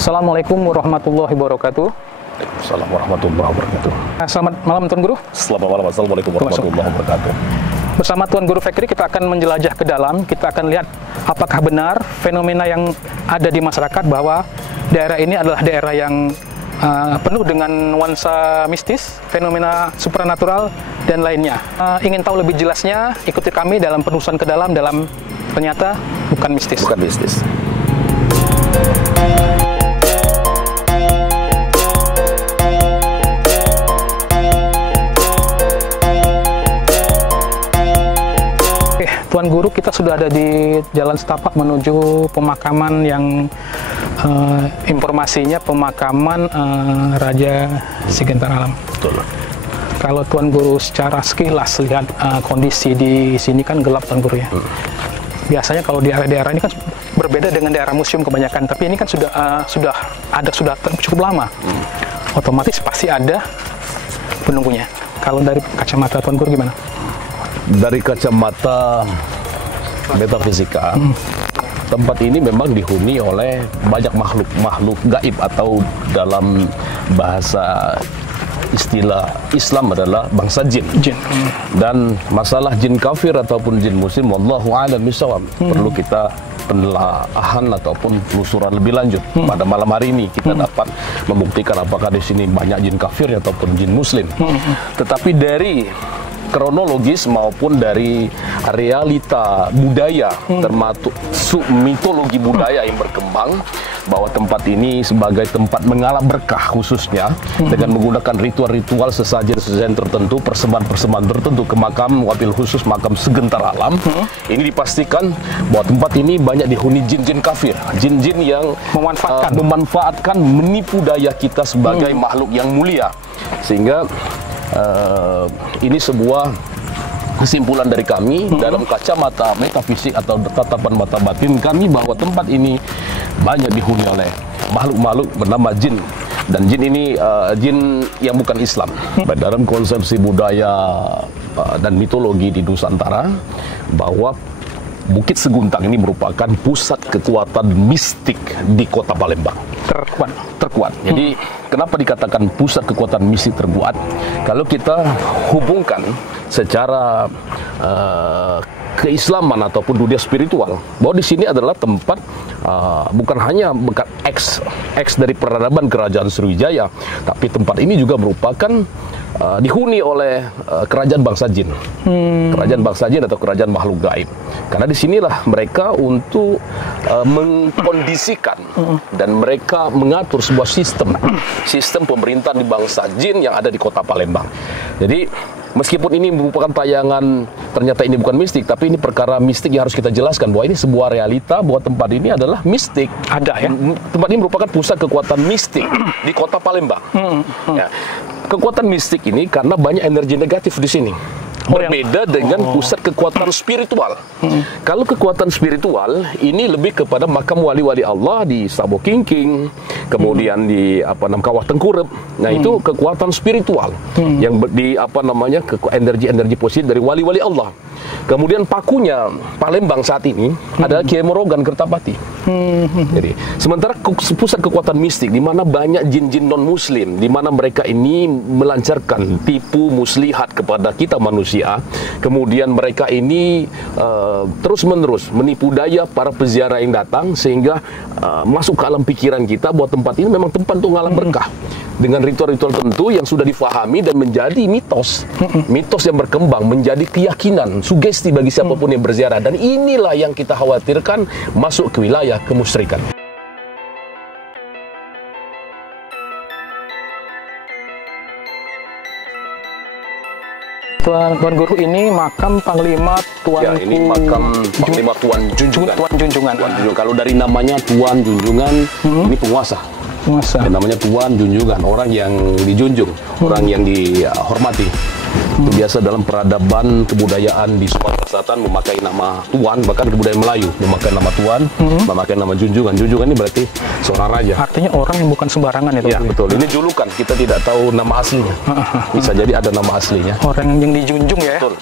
Assalamualaikum warahmatullahi wabarakatuh. Assalamualaikum warahmatullahi wabarakatuh. Selamat malam Tuan Guru. Selamat malam. Assalamualaikum warahmatullahi wabarakatuh. Bersama Tuan Guru Fikri kita akan menjelajah ke dalam. Kita akan lihat apakah benar fenomena yang ada di masyarakat bahwa daerah ini adalah daerah yang penuh dengan nuansa mistis, fenomena supranatural dan lainnya. Ingin tahu lebih jelasnya, ikuti kami dalam penelusuran ke dalam ternyata bukan mistis. Bukan mistis. Tuan Guru, kita sudah ada di Jalan Setapak menuju pemakaman yang informasinya pemakaman Raja Sigentar Alam. Betul. Kalau Tuan Guru secara sekilas lihat kondisi di sini kan gelap Tuan Guru ya. Biasanya kalau di daerah-daerah ini kan berbeda dengan daerah museum kebanyakan, tapi ini kan sudah cukup lama. Otomatis pasti ada penunggunya. Kalau dari kacamata Tuan Guru gimana? Dari kacamata metafisika, tempat ini memang dihuni oleh banyak makhluk gaib, atau dalam bahasa istilah Islam adalah bangsa jin. Dan masalah jin kafir ataupun jin muslim, wallahu a'lam bishawab, perlu kita penelaahan ataupun telusuran lebih lanjut. Pada malam hari ini kita dapat membuktikan apakah di sini banyak jin kafir ataupun jin muslim. Tetapi dari kronologis maupun dari realita budaya, termasuk mitologi budaya yang berkembang, bahwa tempat ini sebagai tempat mengalah berkah khususnya dengan menggunakan ritual-ritual sesajen-sesajen tertentu, persembahan-persembahan tertentu ke makam, wabil khusus makam Sigentar Alam. Ini dipastikan bahwa tempat ini banyak dihuni jin-jin kafir, jin-jin yang memanfaatkan, menipu daya kita sebagai makhluk yang mulia. Sehingga ini sebuah kesimpulan dari kami dalam kacamata metafisik atau tatapan mata batin kami, bahwa tempat ini banyak dihuni oleh makhluk-makhluk bernama jin. Dan jin ini jin yang bukan Islam. Dalam konsepsi budaya dan mitologi di Nusantara, bahwa Bukit Seguntang ini merupakan pusat kekuatan mistik di kota Palembang. Terkuat. Jadi kenapa dikatakan pusat kekuatan mistik terkuat? Kalau kita hubungkan secara keislaman ataupun dunia spiritual, bahwa di sini adalah tempat bukan hanya bekas eks dari peradaban Kerajaan Sriwijaya, tapi tempat ini juga merupakan dihuni oleh kerajaan bangsa jin, kerajaan bangsa jin atau kerajaan makhluk gaib. Karena disinilah mereka untuk mengkondisikan dan mereka mengatur sebuah sistem pemerintahan di bangsa jin yang ada di kota Palembang. Jadi meskipun ini merupakan tayangan, ternyata ini bukan mistik, tapi ini perkara mistik yang harus kita jelaskan, bahwa ini sebuah realita, bahwa tempat ini adalah mistik. Ada ya. Tempat ini merupakan pusat kekuatan mistik di kota Palembang. Ya. Kekuatan mistik ini karena banyak energi negatif di sini. Berbeda dengan pusat kekuatan spiritual. Kalau kekuatan spiritual ini lebih kepada makam wali-wali Allah di Sabo Kingking, kemudian di Kawah Tengkurep. Nah, itu kekuatan spiritual yang di energi-energi positif dari wali-wali Allah. Kemudian pakunya Palembang saat ini adalah Kiai Morogan Kertapati. Jadi, sementara pusat kekuatan mistik di mana banyak jin-jin non-muslim, di mana mereka ini melancarkan tipu muslihat kepada kita manusia. Kemudian mereka ini terus-menerus menipu daya para peziarah yang datang, sehingga masuk ke alam pikiran kita bahwa tempat ini memang tempat untuk ngalah berkah dengan ritual-ritual tertentu yang sudah difahami dan menjadi mitos yang berkembang menjadi keyakinan, sugesti bagi siapapun yang berziarah. Dan inilah yang kita khawatirkan masuk ke wilayah kemusyrikan. Tuan Guru, ini makam Panglima Tuan. Ya, ini makam Panglima Tuan Junjungan. Tuan Junjungan. Kalau dari namanya Tuan Junjungan, ini penguasa. Namanya Tuan Junjungan, orang yang dijunjung, orang yang dihormati. Itu biasa dalam peradaban kebudayaan di Sumatera Selatan memakai nama Tuan, bahkan kebudayaan Melayu memakai nama Tuan, memakai nama Junjungan. Junjungan ini berarti seorang raja. Artinya orang yang bukan sembarangan ya, betul. Ini julukan, kita tidak tahu nama aslinya. Bisa jadi ada nama aslinya. Orang yang dijunjung ya. Betul.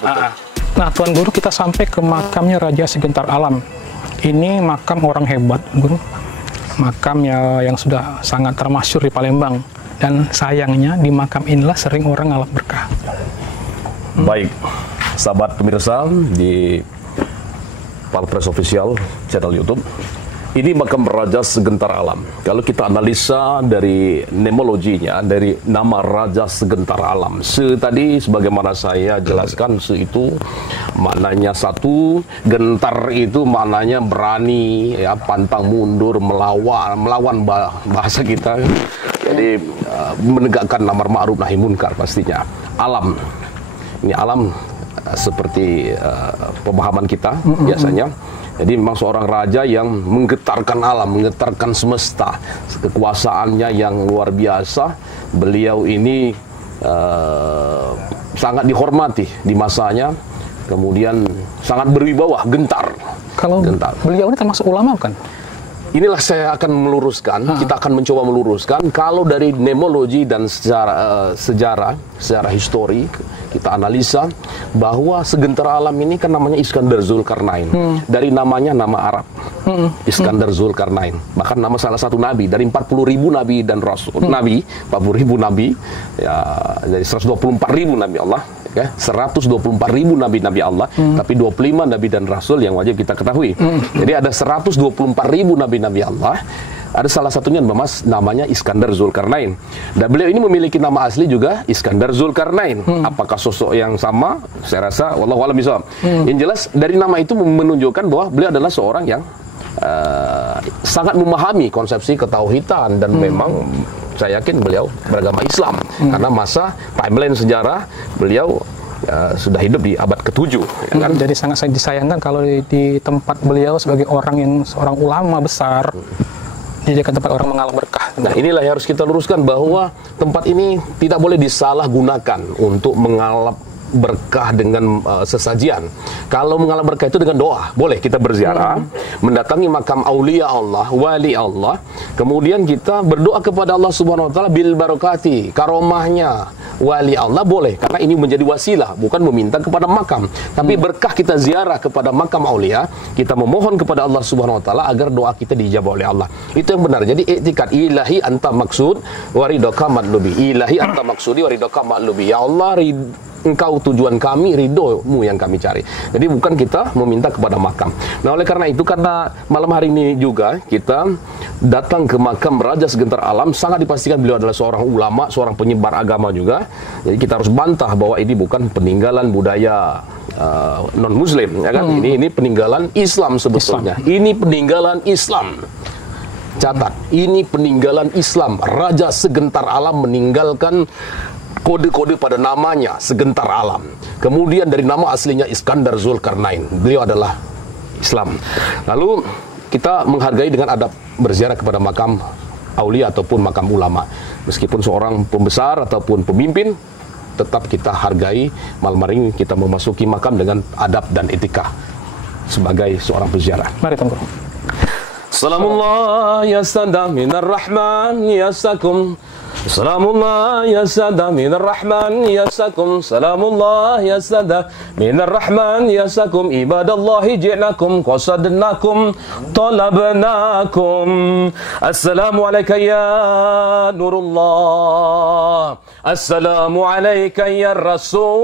Nah, Tuan Guru, kita sampai ke makamnya Raja Sigentar Alam. Ini makam orang hebat, Guru. makam yang sudah sangat termasyhur di Palembang. Dan sayangnya di makam inilah sering orang ngalap berkah. Baik, sahabat pemirsa di Palpres Official channel YouTube. Ini makam Raja Segentar Alam. Kalau kita analisa dari nemologinya, dari nama Raja Segentar Alam, Se tadi sebagaimana saya jelaskan, Se itu maknanya satu, gentar itu maknanya berani, ya, pantang mundur, melawan bahasa kita. Jadi menegakkan amar ma'ruf nahi munkar pastinya. Alam, ini alam seperti pemahaman kita biasanya. Jadi memang seorang raja yang menggetarkan alam, menggetarkan semesta, kekuasaannya yang luar biasa. Beliau ini sangat dihormati di masanya, kemudian sangat berwibawa, gentar. Kalau beliau ini termasuk ulama kan? Inilah saya akan meluruskan, kita akan mencoba meluruskan. Kalau dari nemologi dan sejarah, secara histori, kita analisa bahwa Segentar Alam ini kan namanya Iskandar Zulkarnain. Dari namanya nama Arab, Iskandar Zulkarnain. Bahkan nama salah satu nabi dari 40.000 nabi dan rasul. Nabi, 40.000 nabi, ya, dari 124.000 nabi Allah. Ya, 124.000 nabi-nabi Allah, tapi 25 nabi dan rasul yang wajib kita ketahui. Jadi ada 124.000 nabi-nabi Allah. Ada salah satunya namanya Iskandar Zulkarnain. Dan beliau ini memiliki nama asli juga Iskandar Zulkarnain. Apakah sosok yang sama? Saya rasa wallahu a'lam bishawab. Yang jelas dari nama itu menunjukkan bahwa beliau adalah seorang yang sangat memahami konsepsi ketauhidan, dan memang saya yakin beliau beragama Islam karena masa timeline sejarah beliau sudah hidup di abad ke-7, ya kan? Jadi sangat disayangkan kalau di tempat beliau sebagai orang yang seorang ulama besar dijadikan tempat orang mengalami berkah. Nah, inilah yang harus kita luruskan, bahwa tempat ini tidak boleh disalahgunakan untuk mengalap berkah dengan sesajian. Kalau mengalami berkah itu dengan doa, boleh kita berziarah, mendatangi makam aulia Allah, wali Allah, kemudian kita berdoa kepada Allah Subhanahu wa taala bil barakati, karomahnya wali Allah, boleh, karena ini menjadi wasilah, bukan meminta kepada makam, tapi berkah kita ziarah kepada makam aulia, kita memohon kepada Allah Subhanahu wa taala agar doa kita dijawab oleh Allah. Itu yang benar. Jadi i'tikad ilahi anta maksud wa ridaka matlubi. Ilahi anta maksudi wa ridaka matlubi. Ya Allah, Engkau tujuan kami, ridhomu yang kami cari. Jadi bukan kita meminta kepada makam. Nah, oleh karena itu, karena malam hari ini juga kita datang ke makam Raja Segentar Alam, sangat dipastikan beliau adalah seorang ulama, seorang penyebar agama juga. Jadi kita harus bantah bahwa ini bukan peninggalan budaya non muslim, ya kan? Ini peninggalan Islam sebetulnya. Ini peninggalan Islam. Catat, ini peninggalan Islam. Raja Segentar Alam meninggalkan kode-kode pada namanya Segentar Alam. Kemudian dari nama aslinya Iskandar Zulkarnain. Beliau adalah Islam. Lalu kita menghargai dengan adab berziarah kepada makam aulia ataupun makam ulama. Meskipun seorang pembesar ataupun pemimpin, tetap kita hargai. Malam hari ini kita memasuki makam dengan adab dan etika sebagai seorang peziarah. Mari tunggu. Salamullah ya sada minar rahman yasakum. Salamullah ya sada minar rahman yasakum. Salamullah ya sada minar rahman yasakum. Ibadallahi ji'nakum qasadnakum talabnakum. Assalamu alayka ya nurullah. Assalamu alayka ya rasulullah.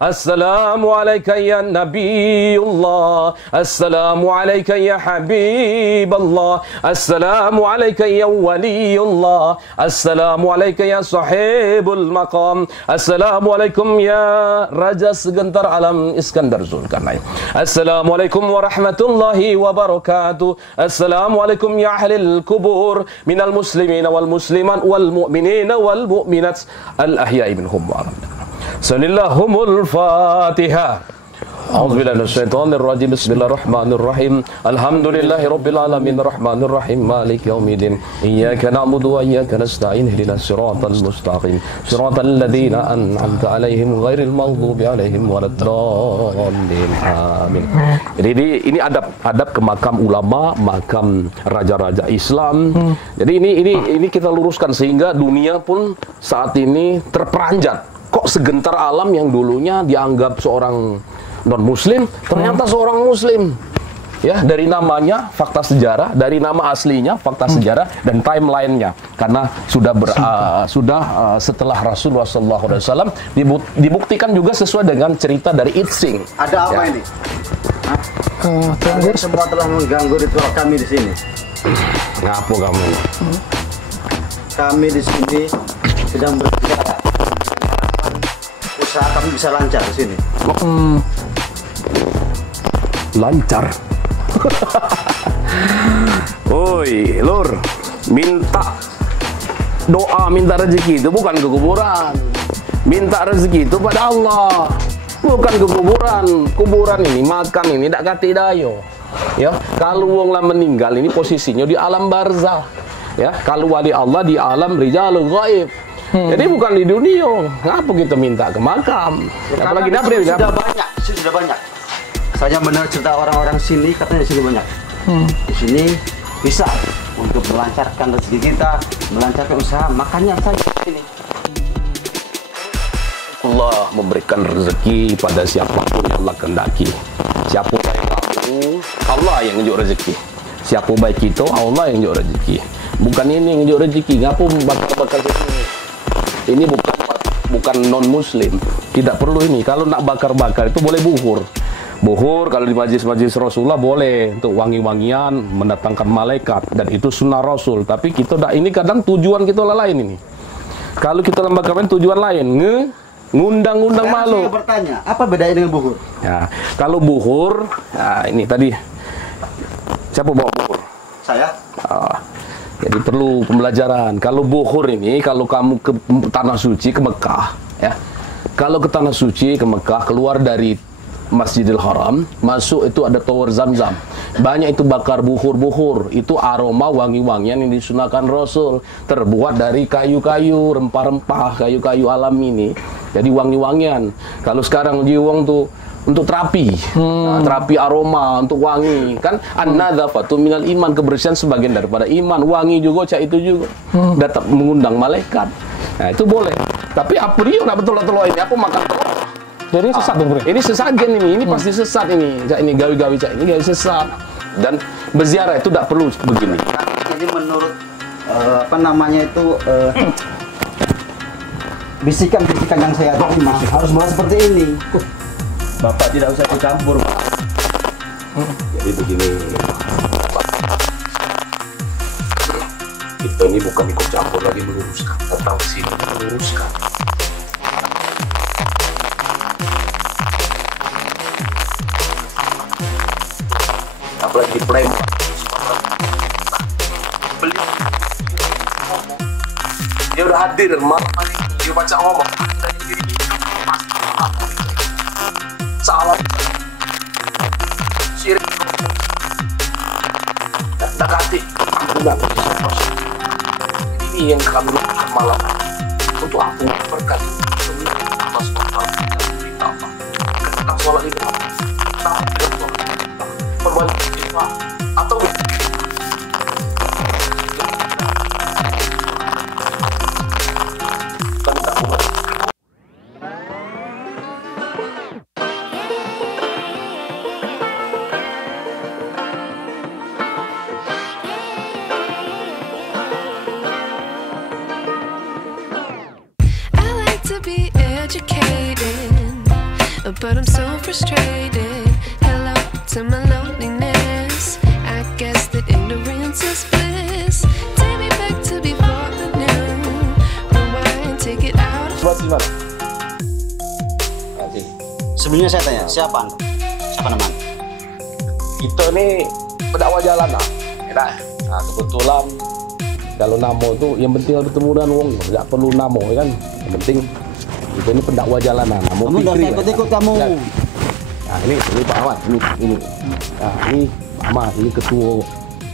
Assalamu alayka ya nabiyullah. Assalamu alayka ya habiballah. Assalamu alayka ya wali Allah. Assalamu alayka ya sahibul maqam. Assalamu alaikum ya Raja Segentar Alam Iskandar Zulkarnain. Assalamu alaikum warahmatullahi wabarakatuh. Assalamu alaikum ya ahlil kubur minal muslimin wal muslimat wal mu'minin wal mu'minat al ahya'i minhum wa amwat. Sanillahumul Fatihah. A'udzubillahi minasyaitonir rajim. Bismillahirrahmanirrahim. Alhamdulillahi rabbil alamin arrahmanir rahim maliki yaumiddin. Iyyaka na'budu wa iyyaka nasta'in ihdinas siratal mustaqim. Siratal ladzina an'amta 'alaihim ghairil maghdubi 'alaihim waladdallin. Amin. Jadi ini adab ke makam ulama, makam raja-raja Islam. Jadi ini kita luruskan sehingga dunia pun saat ini terperanjat. Kok Segentar Alam yang dulunya dianggap seorang non-muslim, ternyata seorang muslim. Ya, dari namanya, fakta sejarah, dari nama aslinya, fakta sejarah, dan timelinenya. Karena sudah setelah Rasulullah SAW dibuktikan juga sesuai dengan cerita dari Itsing. Ada apa ini? Kalian semua telah mengganggu ritual kami di sini. Ngapo kamu? Kami di sini sedang berbicara. Usaha kami bisa lancar di sini. Lancar. Oi, Lur, minta doa, minta rezeki itu bukan ke kuburan. Minta rezeki itu pada Allah, bukan ke kuburan. Kuburan ini, makan ini, tak kati dayo. Ya, kalau wong lah meninggal ini posisinya di alam barzah. Ya, kalau wali Allah di alam rijalul ghaib. Jadi bukan di dunia. Ngapa kita minta ke makam? Ya, apalagi sudah banyak, sudah banyak. Saya mendengar cerita orang-orang sini, katanya di sini banyak. Di sini bisa untuk melancarkan rezeki kita, melancarkan usaha, makanya saya di sini. Allah memberikan rezeki pada siapapun yang Allah kehendaki. Siapa baik kamu, Allah yang nunjuk rezeki. Siapa baik itu, Allah yang nunjuk rezeki. Bukan ini yang nunjuk rezeki. Ngapu bakar-bakar sini. Ini bukan non-muslim. Tidak perlu ini. Kalau nak bakar-bakar itu boleh buhur. Buhur kalau di majlis-majlis Rasulullah boleh untuk wangi-wangian, mendatangkan malaikat, dan itu sunnah Rasul. Tapi kita ini kadang tujuan kita lain ini. Kalau kita lembaga tujuan lain, ngundang-undang malu. Saya bertanya, apa bedanya dengan buhur? Ya, kalau buhur, nah ini tadi siapa bawa buhur? Saya. Jadi perlu pembelajaran. Kalau buhur ini, kalau kamu ke tanah suci ke Mekah, ya. Kalau ke tanah suci ke Mekah, keluar dari Masjidil Haram, masuk itu ada tower Zam-Zam. Banyak itu bakar buhur-buhur. Itu aroma wangi-wangian yang disunahkan Rasul. Terbuat dari kayu-kayu, rempah-rempah, kayu-kayu alam ini. Jadi wangi-wangian. Kalau sekarang jiwang tuh untuk terapi, terapi aroma, untuk wangi. Kan an-nadzafatu minal iman, kebersihan sebagian daripada iman. Wangi juga, cak itu juga. Datang mengundang malaikat. Nah itu boleh. Tapi apa dia nak betul-betul ini? Aku makan telur. Jadi sesat dong, Bro. Ini sesat gen ini pasti sesat ini. Cak ini gawi-gawi cak ini gawi sesat. Dan berziarah itu tidak perlu begini. Jadi menurut apa namanya itu bisikan-bisikan yang saya terima harus mulai seperti ini. Bapak tidak usah ikut campur, Pak. Jadi begini. Kita ini bukan ikut campur lagi meluruskan, datang ke sini meluruskan. Apalagi plan beli dia udah hadir malam ini dia baca ngomong salah sirik tak hati enggak ini yang kami lakukan malam untuk aku berkat Allah SWT kita sholat itu perbanyak atau but I'm so frustrated. Hello to my loneliness. I guess that ignorance is bliss. Take me back to before the new. Rewind, take it out of Sebelumnya saya tanya, siapa Anda? Siapa nama Anda? Kita ini pendakwa jalanan. Nah, kebetulan kalau nama itu yang penting bertemu dengan wong, tidak perlu nama kan. Yang penting kita ini pendakwa jalanan. Kamu udah saya ikut kamu. Ya. Nah ini Pak Ahmad, ini. Nah ini Pak Ahmad, ini ketua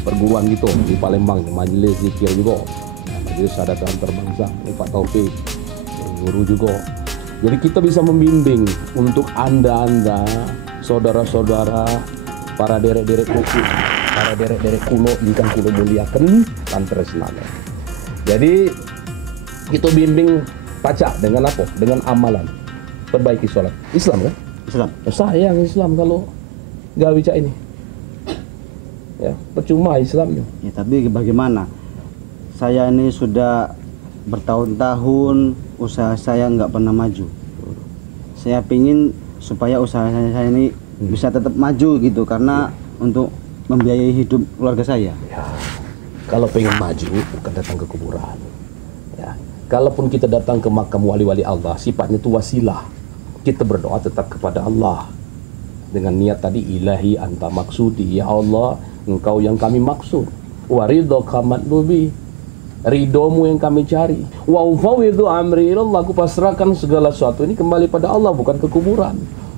perguruan gitu di Palembang, majelis zikir juga. Nah, majelis adat antar-bangsa. Ini Pak Taufik, guru juga. Jadi kita bisa membimbing untuk anda, saudara-saudara, para derek-derek kulo, ingkang kulo muliakan tantresnane. Jadi kita bimbing pacak dengan apa? Dengan amalan. Perbaiki sholat. Islam kan? Islam. Sayang Islam kalau gak bicara ini. ya percuma Islamnya. Ya, tapi bagaimana? Saya ini sudah bertahun-tahun usaha saya nggak pernah maju. Saya pingin supaya usaha saya ini bisa tetap maju gitu, karena untuk membiayai hidup keluarga saya. Ya, kalau pengen maju bukan datang ke kuburan. Ya, kalaupun kita datang ke makam wali-wali Allah, sifatnya itu wasilah. Kita berdoa tetap kepada Allah dengan niat tadi, ilahi anta maksudi, ya Allah engkau yang kami maksud, wa ridhoka matlubi, ridhomu yang kami cari, wa ufawwidhu amri ilallah, aku pasrahkan segala sesuatu ini kembali pada Allah, bukan ke kuburan.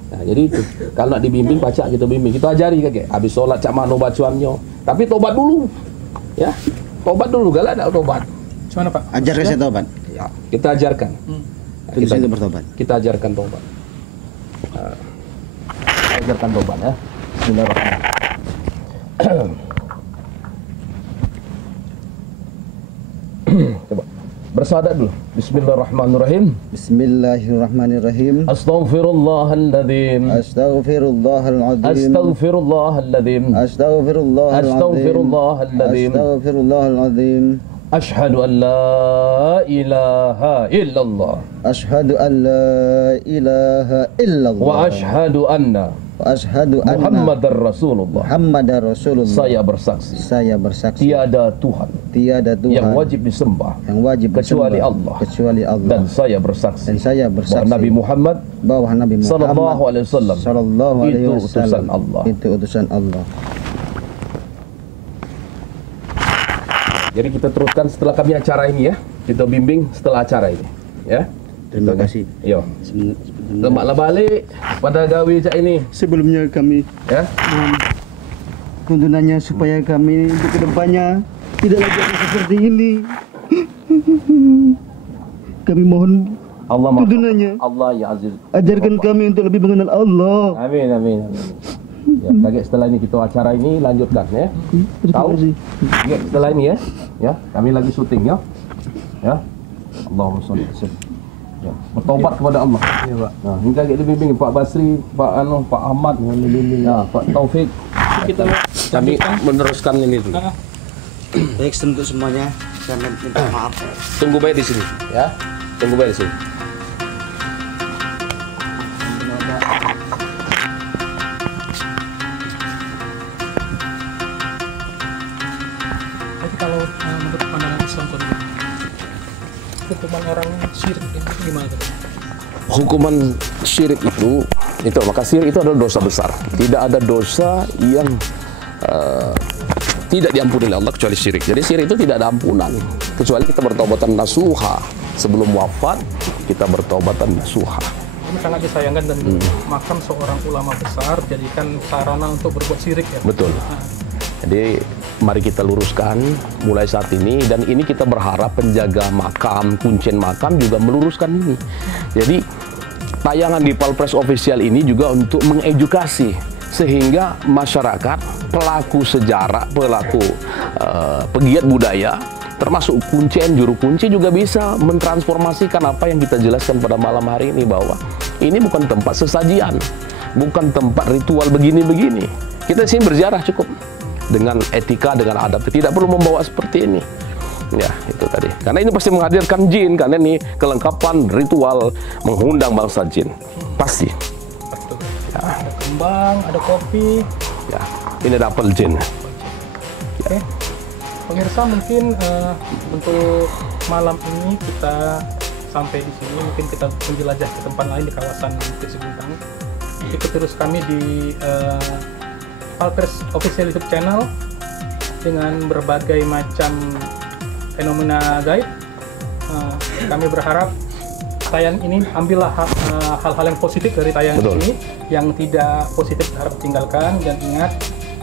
Nah, jadi itu kalau nak dibimbing baca kita bimbing, kita ajari kakek habis sholat cak mano bacuannya, tapi tobat dulu ya, tobat dulu, galak nak tobat. Gimana Pak? Ajarkan saya tobat. Ya, kita ajarkan. Kita bertobat. Kita ajarkan tobat. Ajarkan tobat ya. Bismillahirrahmanirrahim. Coba bersahadat dulu. Bismillahirrahmanirrahim. Bismillahirrahmanirrahim. Astaghfirullahaladzim. Astaghfirullahaladzim. Astaghfirullahaladzim. Astaghfirullahaladzim. Astaghfirullahaladzim. Ashhadu an la ilaha illallah. Ashhadu an la ilaha illallah. Wa ashhadu anna Muhammadar Rasulullah. Muhammadar Rasulullah. Saya bersaksi. Saya bersaksi. Tiada Tuhan yang wajib disembah kecuali Allah. Dan saya bersaksi. Bahwa Nabi Muhammad sallallahu alaihi wasallam itu utusan Allah. Itu utusan Allah. Jadi kita teruskan setelah kami acara ini ya. Kita bimbing setelah acara ini. Ya. Terima kasih. Yo. Lemaklah balik pada gawe cak ini. Sebelumnya kami Ya. tuntunannya supaya kami untuk kedepannya tidak lagi seperti ini. Kami mohon Allah tuntunannya. Allah ya Aziz. Ajarkan kami untuk lebih mengenal Allah. Amin amin amin. Ya, lagi setelah ini kita acara ini lanjutkan ya. Terima kasih. Ya, setelah ini ya. Ya, kami lagi syuting ya. Ya. Allahumma sholli alaihi wasallam. Ya, bertobat kepada Allah. Ya, Pak. Nah, hingga kita dibimbing Pak Basri, Pak Ahmad, ya, Pak Taufik. Kita Kami meneruskan ini dulu. Baik, untuk semuanya saya minta maaf. Tunggu baik di sini ya. Tunggu baik di sini. Tapi kalau menurut pandangan Islam hukuman orang syirik itu gimana tuh? Hukuman syirik itu maka syirik itu adalah dosa besar. Tidak ada dosa yang tidak diampuni oleh Allah kecuali syirik. Jadi syirik itu tidak ada ampunan kecuali kita bertaubatan nasuha. Sebelum wafat kita bertaubatan nasuha. Ini sangat disayangkan dan makam seorang ulama besar jadikan sarana untuk berbuat syirik ya. Betul. Jadi mari kita luruskan mulai saat ini, dan ini kita berharap penjaga makam, kuncen makam juga meluruskan ini. Jadi tayangan di Palpres Official ini juga untuk mengedukasi sehingga masyarakat, pelaku sejarah, pelaku pegiat budaya, termasuk kuncen, juru kunci juga bisa mentransformasikan apa yang kita jelaskan pada malam hari ini, bahwa ini bukan tempat sesajian, bukan tempat ritual begini-begini. Kita sini berziarah cukup dengan etika, dengan adab, tidak perlu membawa seperti ini. Ya, itu tadi. Karena ini pasti menghadirkan jin, karena ini kelengkapan ritual mengundang bangsa jin. Pasti. Ya. Ada kembang, ada kopi. Ya, ini ada apel jin. Oke. Pemirsa, mungkin untuk malam ini kita sampai di sini. Mungkin kita menjelajah ke tempat lain di kawasan Bukit Seguntang. Ikuti terus kami di Palpres Official YouTube Channel dengan berbagai macam fenomena gaib. Kami berharap tayangan ini ambillah hal-hal yang positif dari tayangan ini, yang tidak positif harap tinggalkan, dan ingat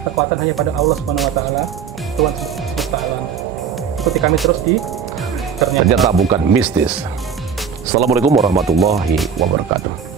kekuatan hanya pada Allah Subhanahu wa taala, Tuhan semesta alam. Ikuti kami terus di Ternyata Bukan Mistis. Assalamualaikum warahmatullahi wabarakatuh.